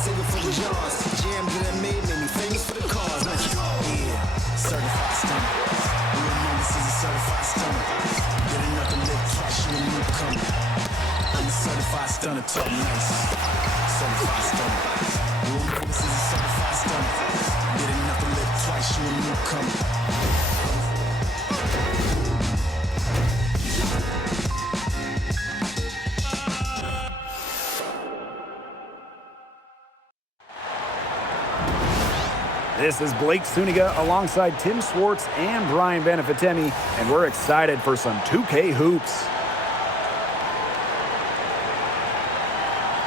Single for the jaws. Jam that I made me famous for the cause. Yeah, certified stunner. You know this is a certified stunner. Get enough to live twice, you a newcomer. I'm a certified stunner, talk nice. Certified stunner. You know this is a certified stunner. Get enough to live twice, you a newcomer. This is Blake Suniga alongside Tim Swartz and Brian Benefitemi, and we're excited for some 2K hoops.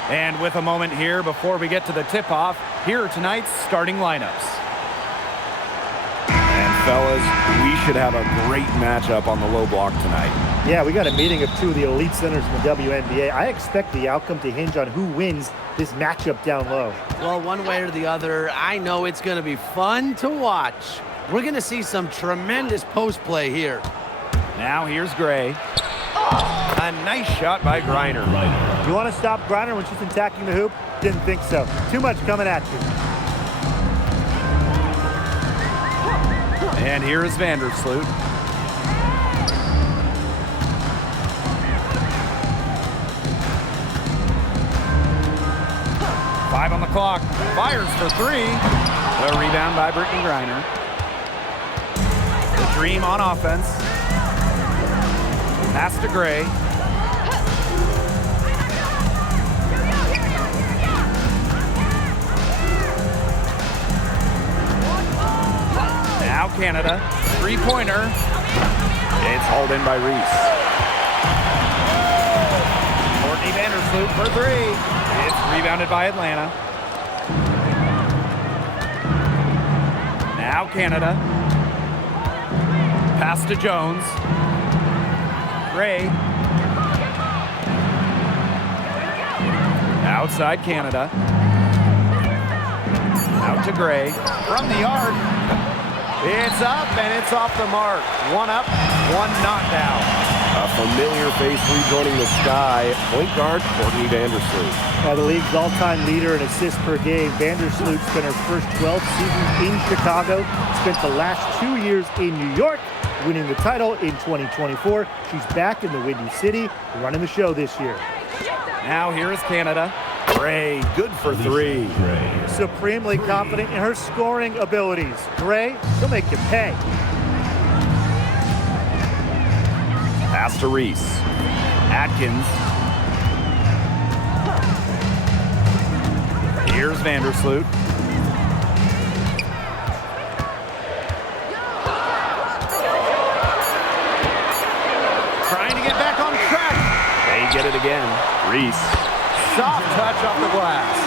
And with a moment here before we get to the tip-off, here are tonight's starting lineups. And fellas, we should have a great matchup on the low block tonight. Yeah, we got a meeting of two of the elite centers in the WNBA. I expect the outcome to hinge on who wins this matchup down low. Well, one way or the other, I know it's going to be fun to watch. We're going to see some tremendous post play here. Now here's Gray. A nice shot by Griner. You want to stop Griner when she's attacking the hoop? Didn't think so. Too much coming at you. And here is Vandersloot. Five on the clock. Fires for three. The rebound by Brittney Griner. The dream on offense. Pass to Gray. Now Canada. Three-pointer. It's hauled in by Reese. Courtney Vandersloot for three. It's rebounded by Atlanta. Now Canada. Pass to Jones. Gray. Outside Canada. Out to Gray. From the arc. It's up and it's off the mark. One up, one not down. A familiar face rejoining the sky, point guard Courtney Vandersloot. The league's all-time leader in assists per game. Vandersloot spent her first 12 seasons in Chicago, spent the last 2 years in New York, winning the title in 2024. She's back in the Windy City, running the show this year. Now here is Canada. Gray, good for three. Supremely confident in her scoring abilities. Gray, she'll make you pay. Pass to Reese. Atkins. Here's Vandersloot. Trying to get back on track. They get it again. Reese. Soft touch off the glass.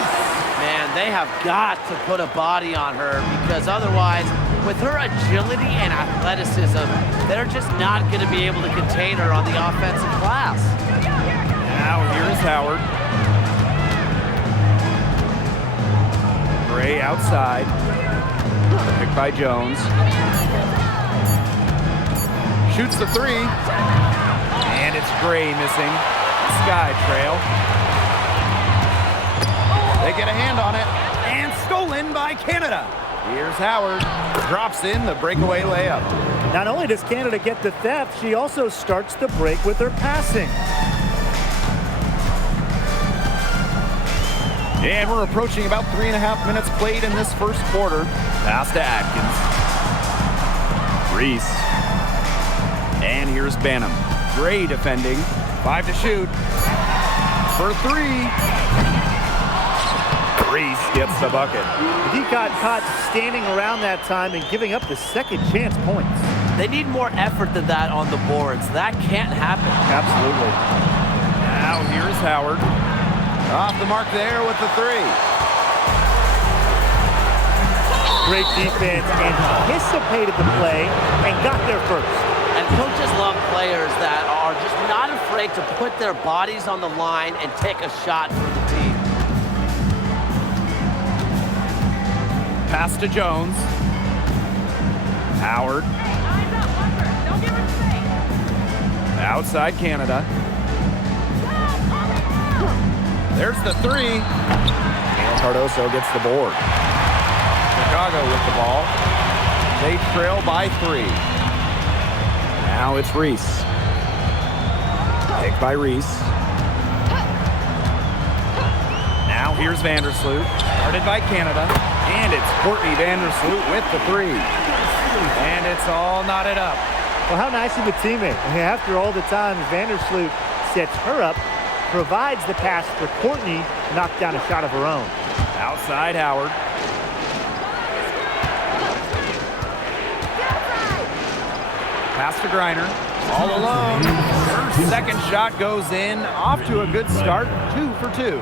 Man, they have got to put a body on her because otherwise, with her agility and athleticism, they're just not going to be able to contain her on the offensive glass. Now here's Howard. Gray outside. Picked by Jones. Shoots the three. And it's Gray missing. Sky trail. They get a hand on it. And stolen by Canada. Here's Howard. Drops in the breakaway layup. Not only does Canada get the theft, she also starts the break with her passing. And we're approaching about 3.5 minutes played in this first quarter. Pass to Atkins. Reese. And here's Banham. Gray defending. 5 to shoot. For three. Reese gets the bucket. He got caught standing around that time and giving up the second chance points. They need more effort than that on the boards. That can't happen. Absolutely. Now here's Howard. Off the mark there with the three. Great defense, anticipated the play, and got there first. And coaches love players that are just not afraid to put their bodies on the line and take a shot for the team. Pass to Jones. Howard. Outside Canada. There's the three. They'll Cardoso gets the board. Chicago with the ball. They trail by 3. Now it's Reese. Picked by Reese. Now here's Vandersloot. Started by Canada. And it's Courtney Vandersloot with the 3. And it's all knotted up. Well, how nice of a teammate. I mean, after all the time, Vandersloot sets her up, provides the pass for Courtney, knocked down a shot of her own. Outside Howard. Pass to Griner. All alone. Her second shot goes in. Off to a good start. 2 for 2.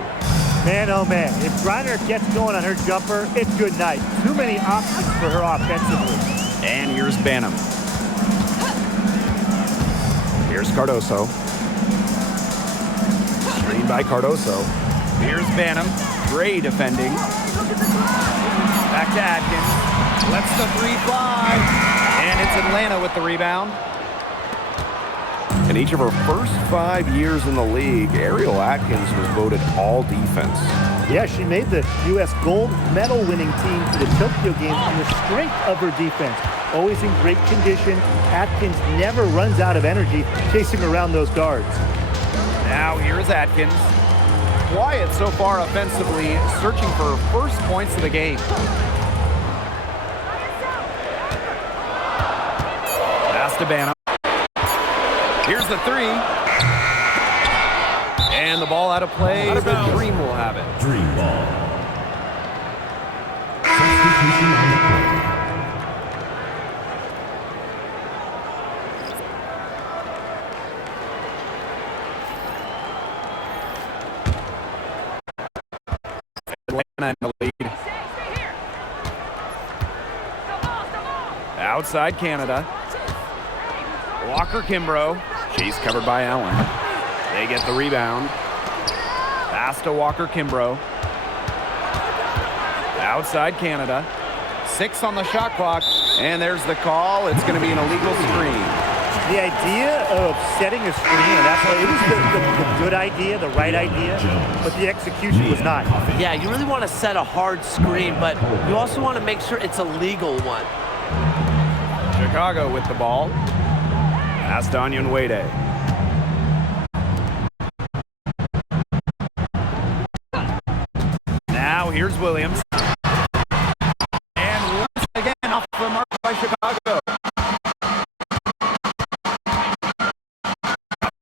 Man, oh man, if Griner gets going on her jumper, it's good night. Too many options for her offensively. And here's Banham. Here's Cardoso. Screen by Cardoso. Here's Banham. Gray defending. Back to Atkins. Lets the 3 fly. And it's Atlanta with the rebound. In each of her first 5 years in the league, Ariel Atkins was voted all defense. Yeah, she made the U.S. gold medal winning team for the Tokyo Games on the strength of her defense. Always in great condition. Atkins never runs out of energy chasing around those guards. Now here's Atkins. Quiet so far offensively, searching for first points of the game. Pass to Banham. Here's the 3. And the ball out of play. The Dream will have it. Dream ball. Substitution on the court. Atlanta in the lead. Outside Canada. Walker Kimbrough. She's covered by Allen. They get the rebound. Pass to Walker Kimbrough. Outside Canada. 6 on the shot clock. And there's the call. It's going to be an illegal screen. The idea of setting a screen, that's what it was the good idea, the right idea, but the execution was not. Yeah, you really want to set a hard screen, but you also want to make sure it's a legal one. Chicago with the ball. Pass to Onion Wade. Now here's Williams. And once again off the mark by Chicago.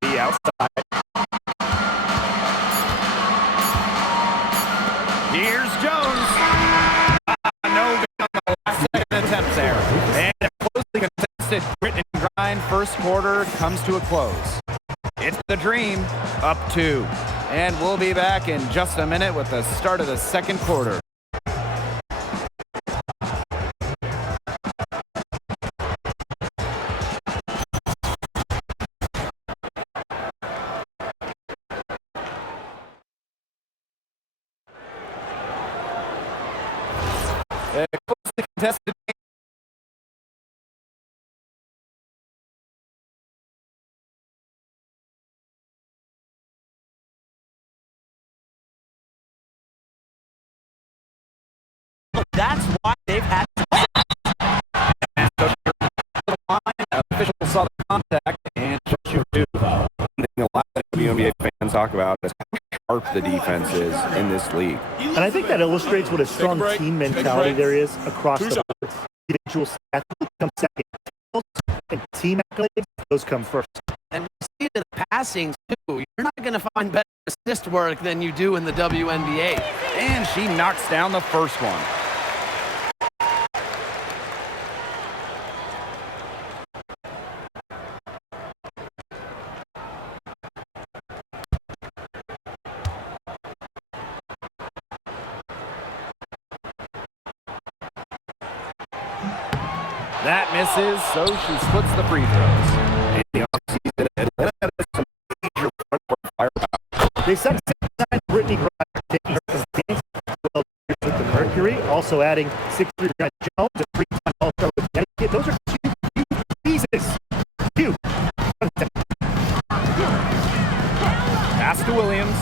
The outside. Here's Jones. No good on the last second attempt there. And a closely contested Brittney Griner first quarter comes to a close. It's the Dream up 2. And we'll be back in just a minute with the start of the second quarter. Closely contested. That's why they've had And so the line, official saw the contact and shoot 2. One thing a lot of WNBA fans talk about is how sharp the defense is in this league. And I think that illustrates what a strong team mentality there is across the board. Individual stats come second, and team accolades, those come first. And we see the passing too. You're not going to find better assist work than you do in the WNBA. And she knocks down the first one. That misses, so she splits the free throws. In the offseason, Atlanta had some major front court firepower. They signed Brittney Griner, taking her from Phoenix with the Mercury, also adding 6'3" Jones, a 3-time All-Star with Connecticut. Those are huge pieces. Huge. Pass to Williams.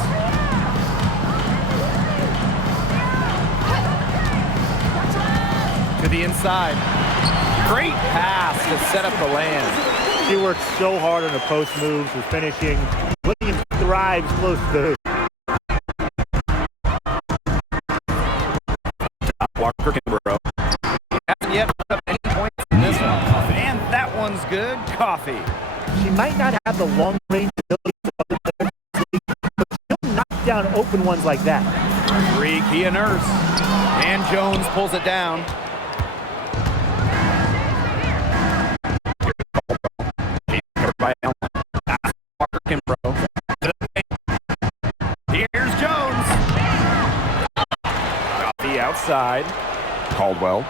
To the inside. Great pass to set up the land. She works so hard on her post moves, her finishing. Williams thrives close to the hoop. Walker Kimbrough. Hasn't yet put up any points in this one. And that one's good. Coffee. She might not have the long range ability of other players, but she'll knock down open ones like that. Three, Kia Nurse. And Jones pulls it down. By Allen. Walker Kimbrough. Here's Jones. Coffee outside. Caldwell.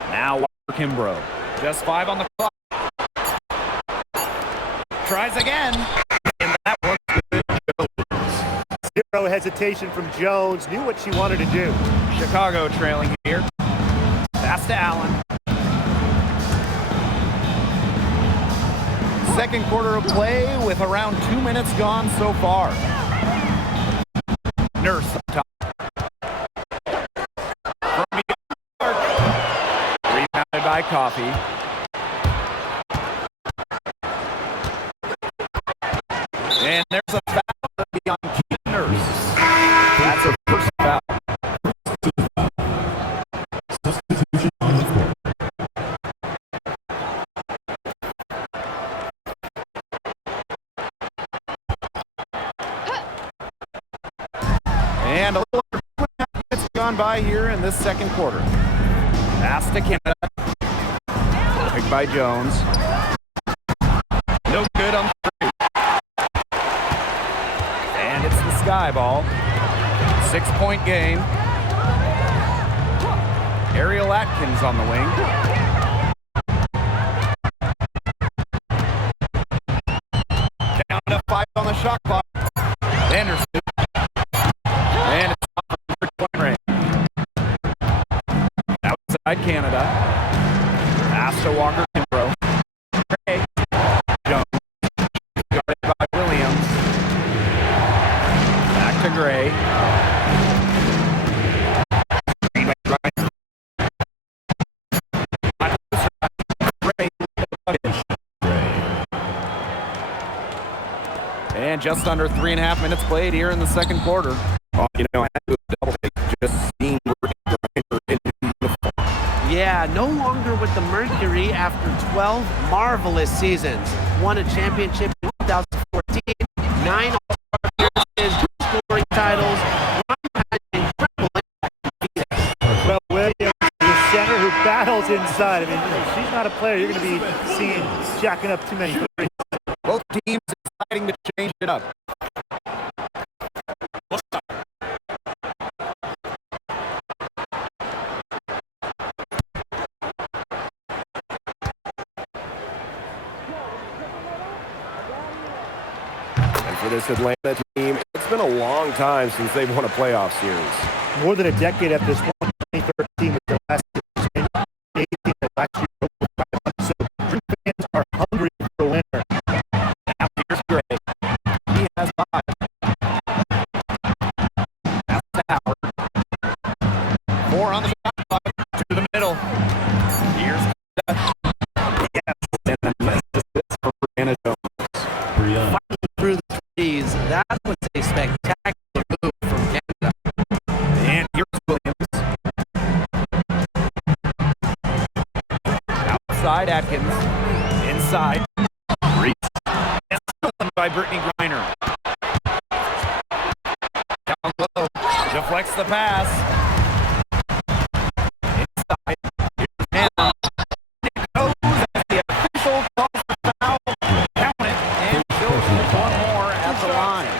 Now Walker Kimbrough. Just 5 on the clock. Tries again. And that works good. Zero hesitation from Jones. Knew what she wanted to do. Chicago trailing here. Pass to Allen. Second quarter of play with around 2 minutes gone so far. Nurse up top. From beyond the arc. Rebounded by Coffee. And there's a foul beyond Kia Nurse. That's her first foul. Substitution on the court. And a little under 2.5 minutes gone by here in this second quarter. Pass to Canada. Picked by Jones. No good on the three. And it's the Sky Ball. 6-point game. Ariel Atkins on the wing. Down to 5 on the shot clock. Anderson. And it's off for 3-point range. Outside Canada. Pass to Walker Kimbrough. Gray. Jones. Guarded by Williams. Back to Gray. And just under 3.5 minutes played here in the second quarter. Oh, you know, I had to double take just seeing Brittney Griner in the uniform. Yeah, no longer with the Mercury after 12 marvelous seasons. Won a championship in 2014, 9 All-Star appearances, 2 scoring titles. Rhyne had an incredible impact. Well, Williams is a center who battles inside. I mean, she's not a player you're going to be seeing jacking up too many threes. Both teams deciding to change it up. And for this Atlanta team, it's been a long time since they've won a playoff series. More than a decade at this point. 2013 was their last year. 18 the last year. So Dream fans are hungry for a winner. Now here's Gray. He has 5. Pass to Howard. 4 on the shot clock. To the middle. Here's Yes, and a nice assist for Brionna Jones. Brionna. Fighting through the threes. That was a spectacular move from Canada. And here's Williams. Outside Atkins. Inside. Reese. And stolen by Brittney Griner. Down low. Deflects the pass. Inside. Here's Hannah. It goes as the official calls the foul. Count it. And she'll shoot one more at the line.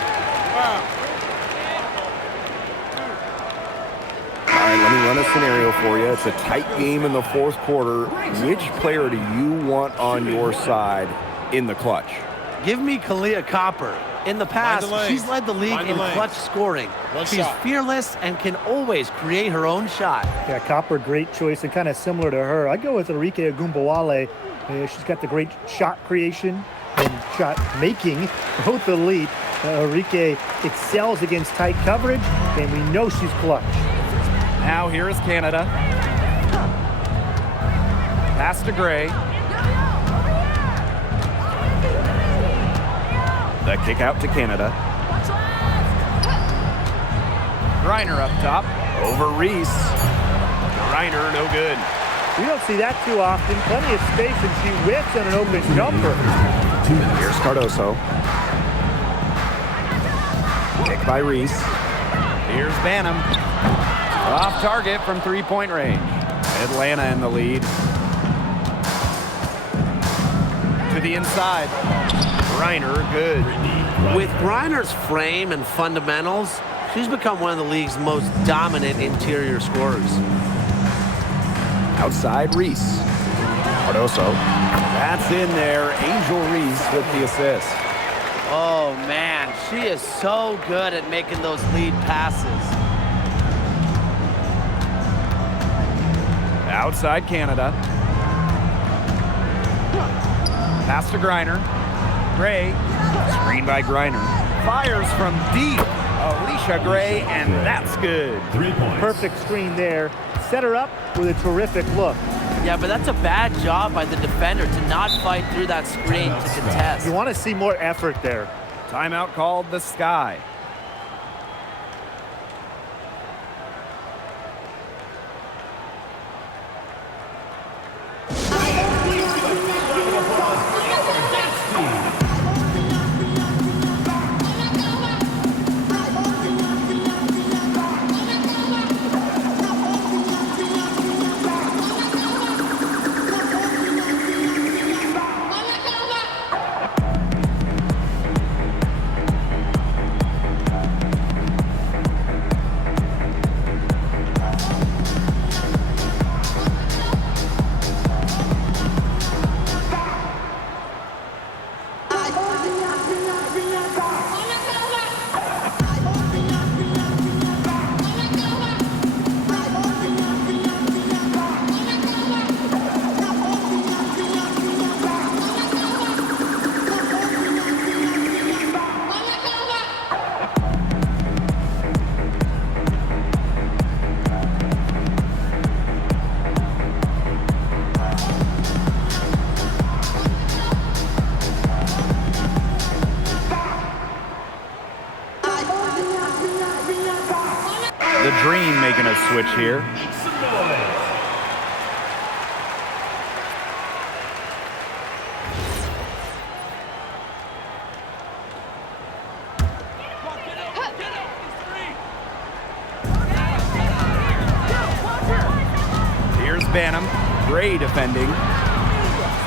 All right, let me run a scenario for you. It's a tight game in the fourth quarter. Which player do you want on your side in the clutch? Give me Kamilla Copper. In the past, she's led the league in clutch scoring. She's fearless and can always create her own shot. Yeah, Copper, great choice and kind of similar to her. I'd go with Enrique Agumbawale. She's got the great shot creation and shot making, both elite. Enrique excels against tight coverage, and we know she's clutch. Now here is Canada. Pass to Gray. The kick out to Canada. Griner up top. Over Reese. Griner, no good. We don't see that too often. Plenty of space, and she whips on an open jumper. Here's Cardoso. Kick by Reese. Here's Banham. Off target from three-point range. Atlanta in the lead. To the inside. Griner, good. With Griner's frame and fundamentals, she's become one of the league's most dominant interior scorers. Outside Reese. Cardoso. That's in there. Angel Reese with the assist. Oh, man, she is so good at making those lead passes. Outside Canada. Pass to Griner. Gray. Screen by Griner. Fires from deep. Allisha Gray, and that's good. 3 points. Perfect screen there. Set her up with a terrific look. Yeah, but that's a bad job by the defender to not fight through that screen to contest. You want to see more effort there. Timeout called the Sky. The Dream making a switch here. Here's Banham. Gray defending.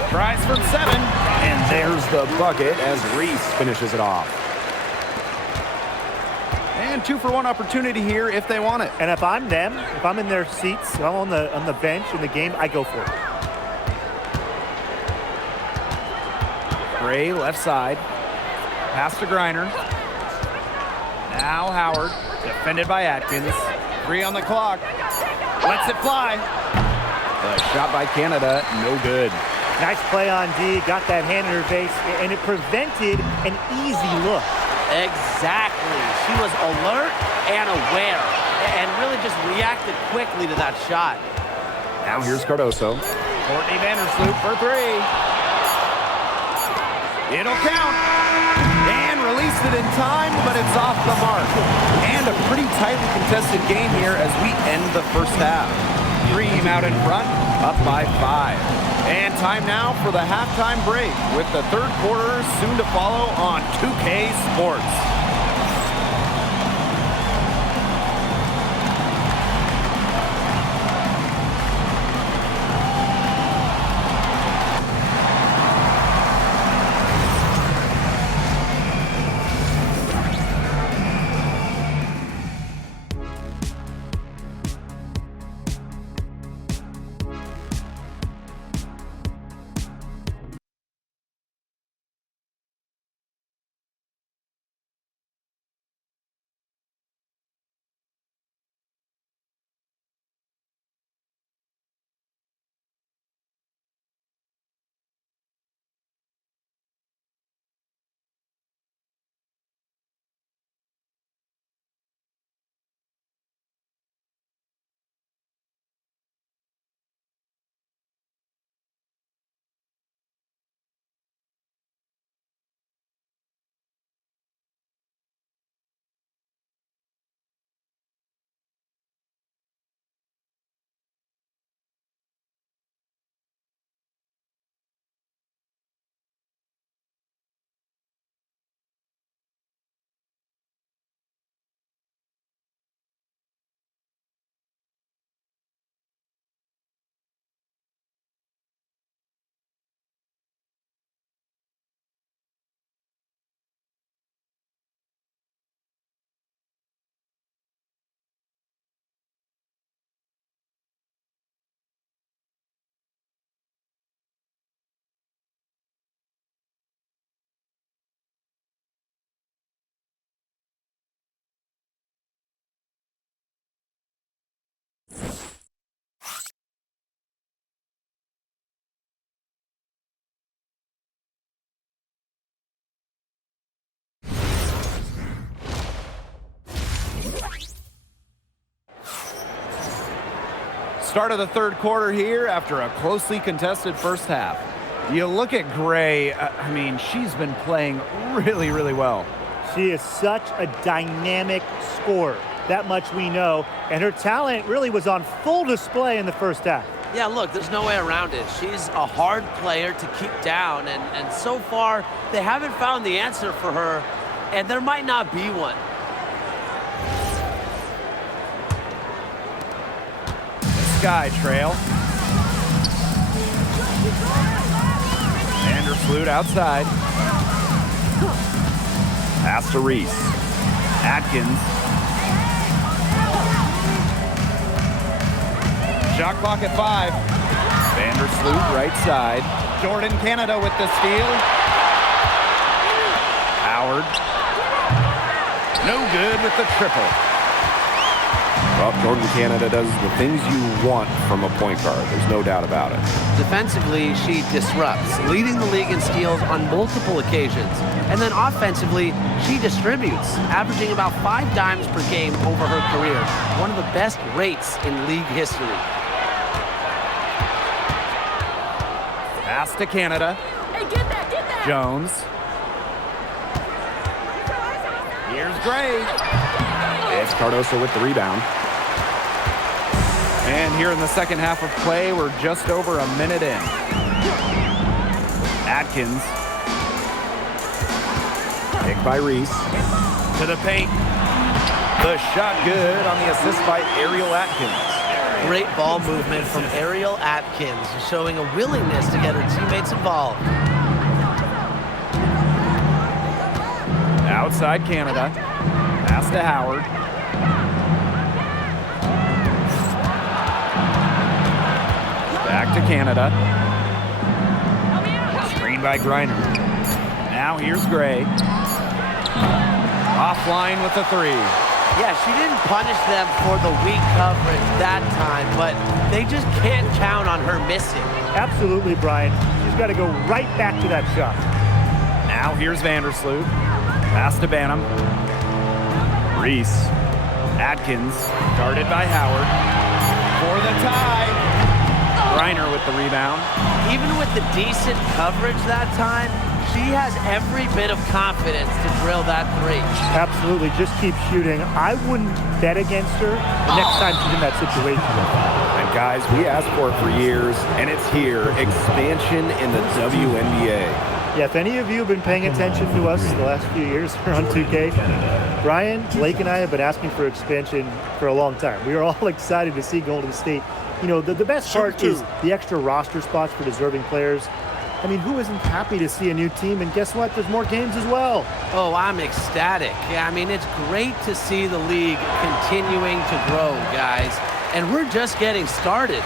Tries from 7. And there's the bucket as Reese finishes it off. And 2-for-1 opportunity here if they want it. And if I'm them, if I'm in their seats, if I'm on the bench in the game, I go for it. Gray left side. Pass to Griner. Now Howard. Defended by Atkins. 3 on the clock. Lets it fly. The shot by Canada, no good. Nice play on D, got that hand in her face, and it prevented an easy look. Exactly. She was alert and aware and really just reacted quickly to that shot. Now here's Cardoso. Courtney Vandersloot for 3. It'll count. And released it in time, but it's off the mark. And a pretty tightly contested game here as we end the first half. Dream out in front, up by 5. And time now for the halftime break with the third quarter soon to follow on 2K Sports. Start of the third quarter here after a closely contested first half. You look at Gray, I mean, she's been playing really, really well. She is such a dynamic scorer. That much we know. And her talent really was on full display in the first half. Yeah, look, there's no way around it. She's a hard player to keep down, and so far, they haven't found the answer for her, and there might not be one. Sky trail. Vandersloot outside. Pass to Reese. Atkins. Shot clock at 5. Vandersloot right side. Jordin Canada with the steal. Howard. No good with the triple. Well, Jordin Canada does the things you want from a point guard. There's no doubt about it. Defensively, she disrupts, leading the league in steals on multiple occasions. And then offensively, she distributes, averaging about 5 dimes per game over her career. One of the best rates in league history. Pass to Canada. Hey, get that. Jones. Here's Gray. It's Cardoso with the rebound. And here in the second half of play, we're just over a minute in. Atkins. Picked by Reese. To the paint. The shot good on the assist by Ariel Atkins. Great ball movement from Ariel Atkins, showing a willingness to get her teammates involved. Outside Canada. Pass to Howard. Back to Canada. Screen by Griner. Now here's Gray. Offline with the 3. Yeah, she didn't punish them for the weak coverage that time, but they just can't count on her missing. Absolutely, Brian. She's got to go right back to that shot. Now here's Vandersloot. Pass to Banham. Reese. Atkins. Guarded by Howard. For the tie. Griner with the rebound. Even with the decent coverage that time, she has every bit of confidence to drill that 3. Absolutely. Just keep shooting. I wouldn't bet against her the next time she's in that situation. And guys, we asked for it for years, and it's here. Expansion in the WNBA. Yeah, if any of you have been paying attention to us the last few years here on 2K, Brian, Blake, and I have been asking for expansion for a long time. We are all excited to see Golden State. You know, the best part is the extra roster spots for deserving players. I mean, who isn't happy to see a new team? And guess what? There's more games as well. Oh, I'm ecstatic. Yeah, I mean, it's great to see the league continuing to grow, guys. And we're just getting started.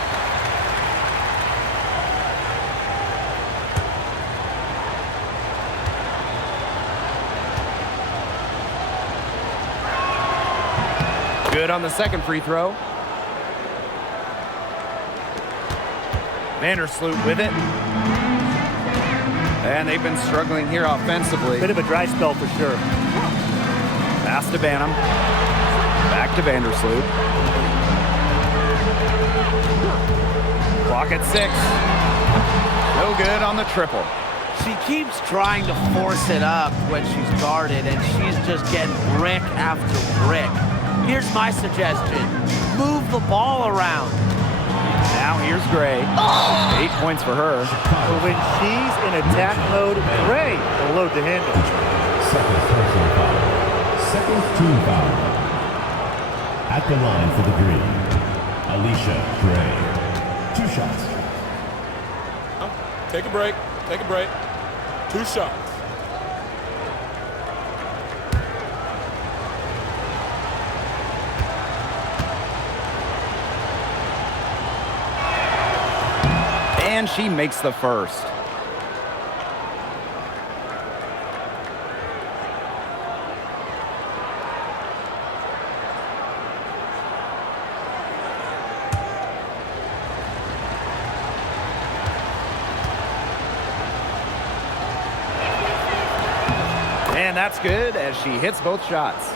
Good on the second free throw. Vandersloot with it. And they've been struggling here offensively. Bit of a dry spell for sure. Pass to Banham. Back to Vandersloot. Clock at 6. No good on the triple. She keeps trying to force it up when she's guarded, and she's just getting brick after brick. Here's my suggestion. Move the ball around. Now here's Gray. 8 points for her. But when she's in attack mode, Gray will load the handle. Second personal foul. Second team foul. At the line for the green, Allisha Gray. 2 shots. Take a break. Take a break. 2 shots. And she makes the first. And that's good as she hits both shots.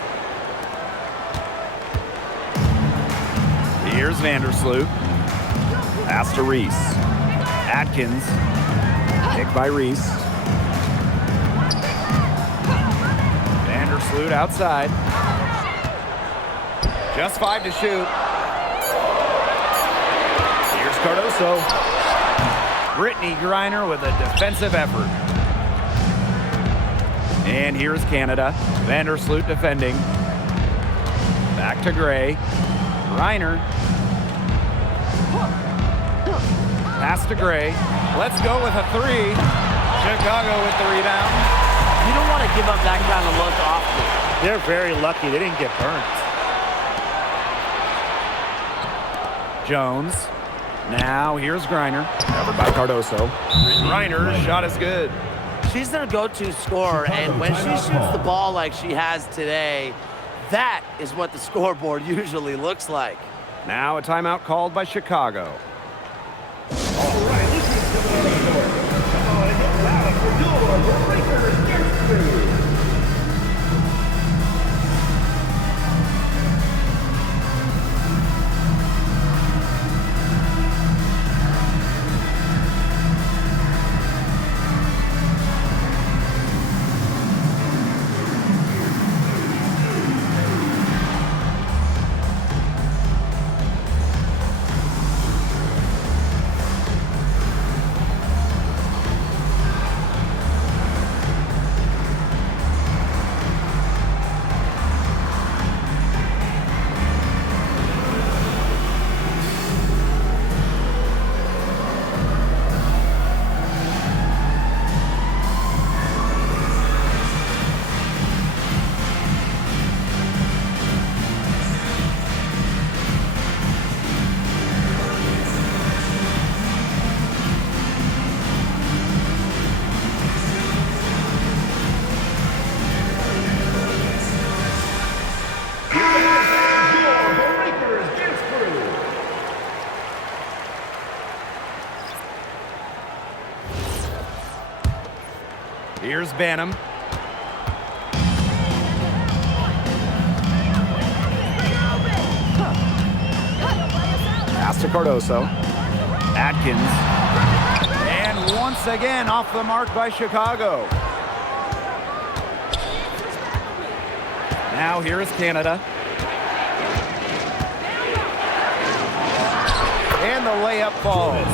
Here's Vandersloot. Pass to Reese. Atkins. Kick by Reese. Vandersloot outside. Just 5 to shoot. Here's Cardoso. Brittney Griner with a defensive effort. And here's Canada. Vandersloot defending. Back to Gray. Griner. Pass to Gray. Let's go with a 3. Chicago with the rebound. You don't want to give up that kind of look often. They're very lucky they didn't get burnt. Jones. Now here's Griner. Covered by Cardoso. Griner's shot is good. She's their go-to scorer, and when she shoots the ball like she has today, that is what the scoreboard usually looks like. Now a timeout called by Chicago. Here's Banham. Pass to Cardoso. Atkins. And once again off the mark by Chicago. Now here is Canada. And the layup falls.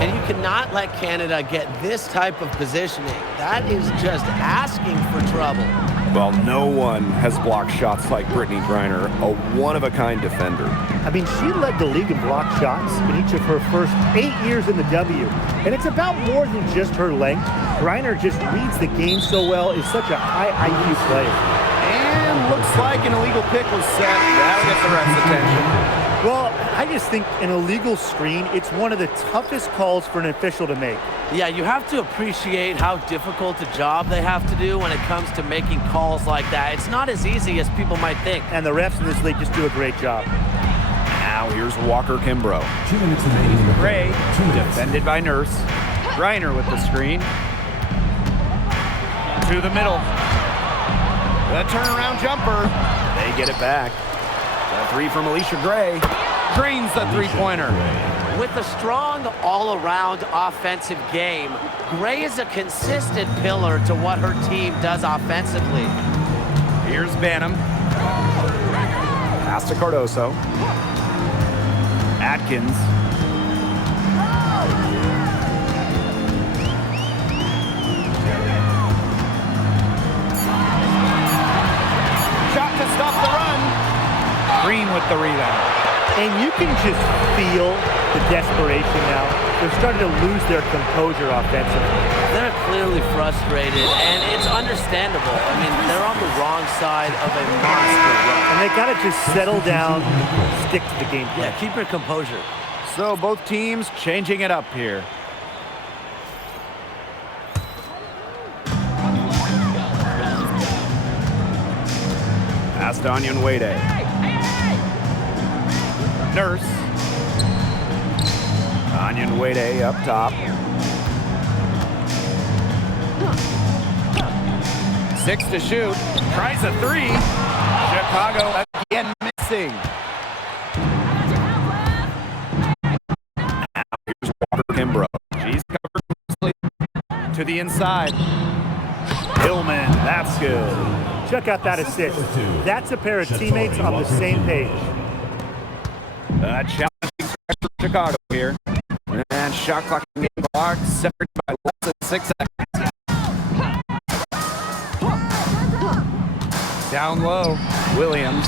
And you cannot let Canada get this type of positioning. That is just asking for trouble. Well, no one has blocked shots like Brittney Griner, a one-of-a-kind defender. I mean, she led the league in block shots in each of her first 8 years in the W. And it's about more than just her length. Griner just reads the game so well, is such a high IQ player. And looks like an illegal pick was set. That'll get the ref's attention. Well, I just think an illegal screen, it's one of the toughest calls for an official to make. Yeah, you have to appreciate how difficult a job they have to do when it comes to making calls like that. It's not as easy as people might think. And the refs in this league just do a great job. Now here's Walker Kimbrough. 2 minutes remaining in the Gray, 2 minutes. defended by Nurse. Griner with the screen. To the middle. The turnaround jumper. They get it back. The 3 from Allisha Gray. Drains the three-pointer. With a strong all-around offensive game, Gray is a consistent pillar to what her team does offensively. Here's Banham. Pass to Cardoso. Atkins. Shot to stop the run. Green with the rebound. And you can just feel the desperation now. They're starting to lose their composure offensively. They're clearly frustrated, and it's understandable. I mean, they're on the wrong side of a monster run. And they got to just settle down, stick to the game plan. Yeah, keep your composure. So both teams changing it up here. Pass to Onyenwere. Nurse. Onyenwere up top. 6 to shoot. Tries a 3. Chicago again missing. Now Kimbrough. She's covered mostly to the inside. Hillman, that's good. Check out that assist. That's a pair of teammates on the same page. Challenging stretch for Chicago here. And shot clock and game clock separated by less than 6 seconds. Down low, Williams.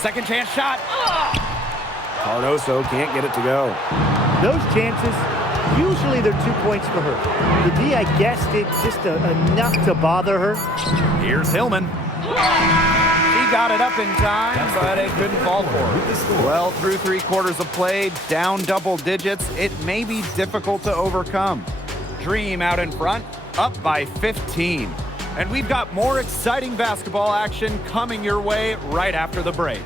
Second chance shot. Cardoso can't get it to go. Those chances, usually they're 2 points for her. The D, I guessed it just enough to bother her. Here's Hillman. He got it up in time, but it couldn't fall for her. Well, through 3 quarters of play, down double digits, it may be difficult to overcome. Dream out in front, up by 15. And we've got more exciting basketball action coming your way right after the break.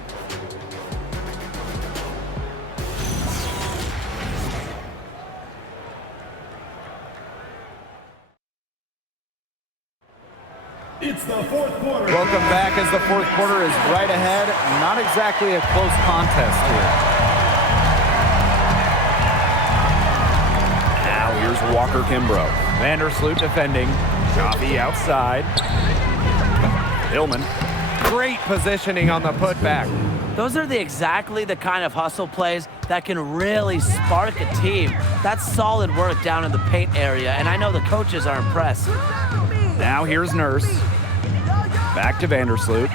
It's the fourth quarter. Welcome back as the fourth quarter is right ahead. Not exactly a close contest here. Now here's Walker Kimbrough. Vandersloot defending. Coffee outside. Hillman. Great positioning on the putback. Those are exactly the kind of hustle plays that can really spark a team. That's solid work down in the paint area, and I know the coaches are impressed. Now here's Nurse. Back to Vandersloot.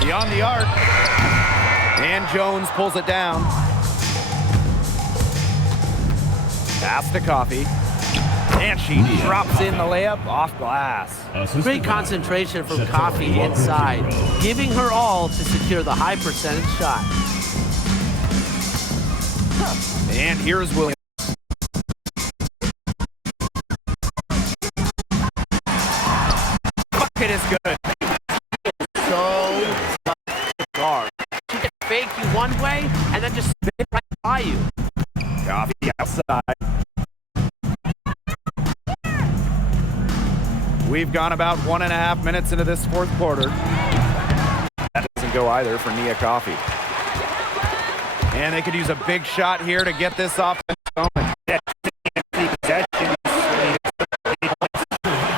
Beyond the arc. And Jones pulls it down. Pass to Coffee. And she drops in the layup off glass. Great concentration from Coffee inside, giving her all to secure the high percentage shot. And here's Williams. Bucket is good. So tough to guard. She can fake you one way and then just spin right by you. Coffee outside. We've gone about 1.5 minutes into this fourth quarter. That doesn't go either for Nia Coffee. And they could use a big shot here to get this offense going.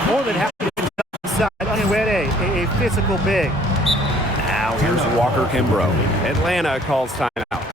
More than half of the inside. Oniwere, a physical big. Now here's Walker Kimbrough. Atlanta calls timeout.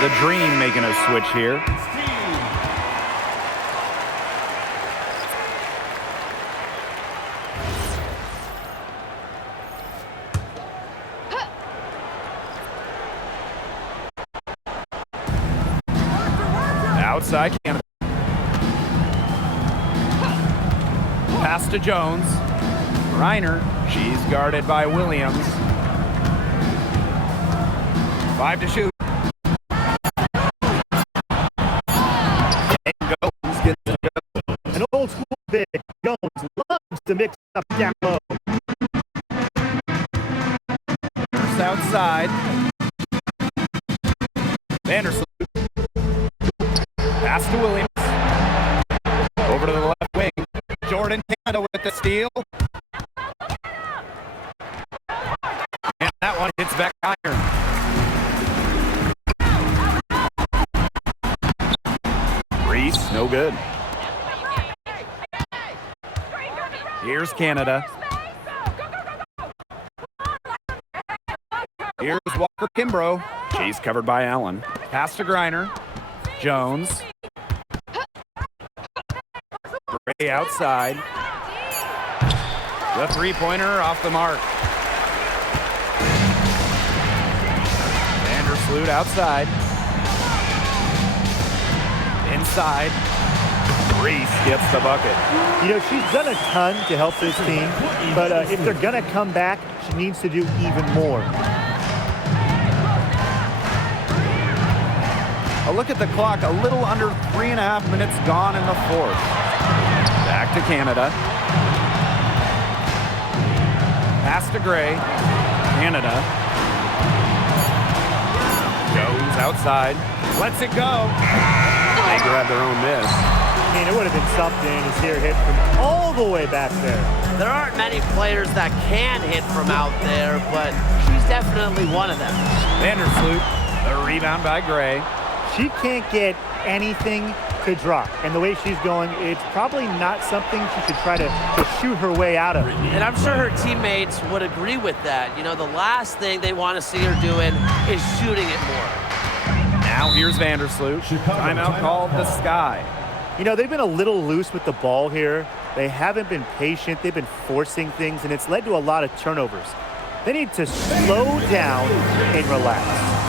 The Dream making a switch here. Outside Canada. Pass to Jones. Griner. She's guarded by Williams. 5 to shoot. An old school big. Jones loves to mix up down low. First outside. Vandersloot. Pass to Williams. with the steal. And that one hits back iron. Reese, no good. Here's Canada. Here's Walker Kimbrough. She's covered by Allen. Pass to Griner. Jones. Gray outside. The three-pointer off the mark. Vandersloot outside. Inside. Reese gets the bucket. You know, she's done a ton to help this team, but if they're going to come back, she needs to do even more. A look at the clock, a little under 3.5 minutes gone in the fourth. Back to Canada. Pass to Gray. Canada. Goes outside. Lets it go. They grab their own miss. I mean, it would have been something to see her hit from all the way back there. There aren't many players that can hit from out there, but she's definitely one of them. Vandersloot. The rebound by Gray. She can't get anything to drop. And the way she's going, it's probably not something she should try to shoot her way out of. And I'm sure her teammates would agree with that. You know, the last thing they want to see her doing is shooting it more. Now here's Vandersloot. Timeout called the Sky. You know, they've been a little loose with the ball here. They haven't been patient. They've been forcing things, and it's led to a lot of turnovers. They need to slow down and relax.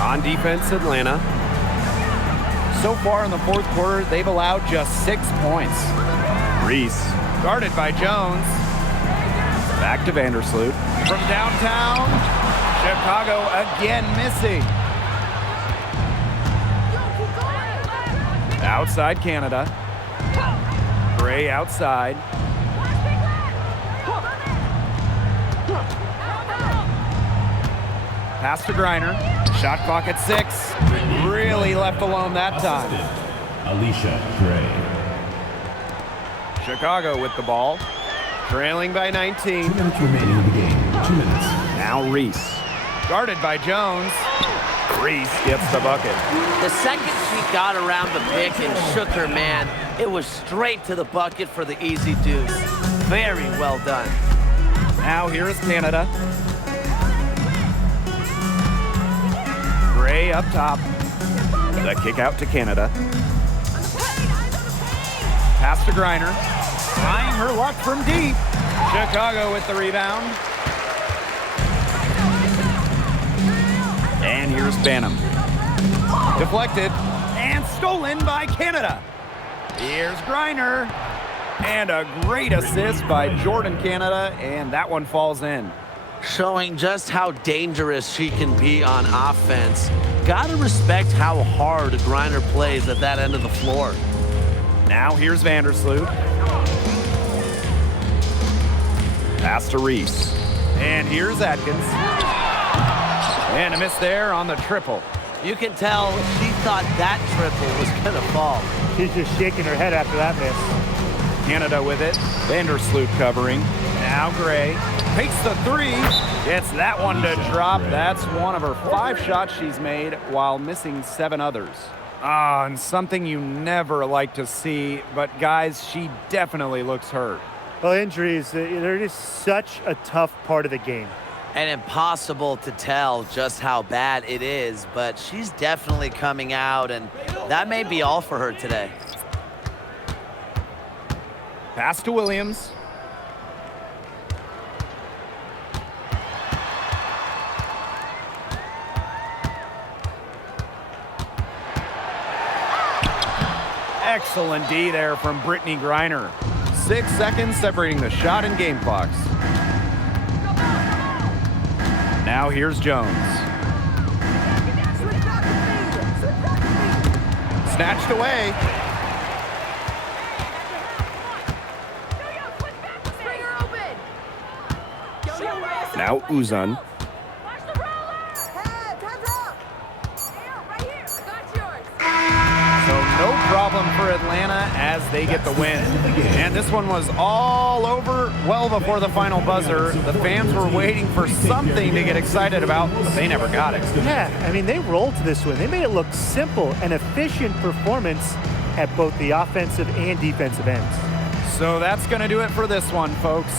On defense, Atlanta. So far in the fourth quarter, they've allowed just 6 points. Reese. Guarded by Jones. Back to Vandersloot. From downtown, Chicago again missing. Outside Canada. Gray outside. Pass to Griner. Shot clock at 6. Really left alone that time. Allisha Gray. Chicago with the ball. Trailing by 19. 2 minutes remaining in the game. 2 minutes. Now Reese. Guarded by Jones. Reese gets the bucket. The second she got around the pick and shook her man, it was straight to the bucket for the easy deuce. Very well done. Now here is Canada. Gray up top. The kick out to Canada. Pass to Griner. Trying her luck from deep. Chicago with the rebound. And here's Banham. Deflected and stolen by Canada. Here's Griner. And a great assist by Jordin Canada, and that one falls in. Showing just how dangerous she can be on offense. Gotta respect how hard Griner plays at that end of the floor. Now here's Vandersloot. Pass to Reese. And here's Atkins. And a miss there on the triple. You can tell she thought that triple was going to fall. She's just shaking her head after that miss. Canada with it. Vandersloot covering. Now Gray takes the three. Gets that one to drop. That's one of her 5 shots she's made while missing 7 others. And something you never like to see, but guys, she definitely looks hurt. Well, injuries, they're just such a tough part of the game. And impossible to tell just how bad it is, but she's definitely coming out, and that may be all for her today. Pass to Williams. Excellent D there from Brittney Griner. 6 seconds separating the shot and game clocks. Now here's Jones. Snatched away. Now Uzan. So no problem for Atlanta as they get the win. And this one was all over well before the final buzzer. The fans were waiting for something to get excited about, but they never got it. Yeah, I mean, they rolled to this one. They made it look simple and efficient performance at both the offensive and defensive ends. So that's going to do it for this one, folks.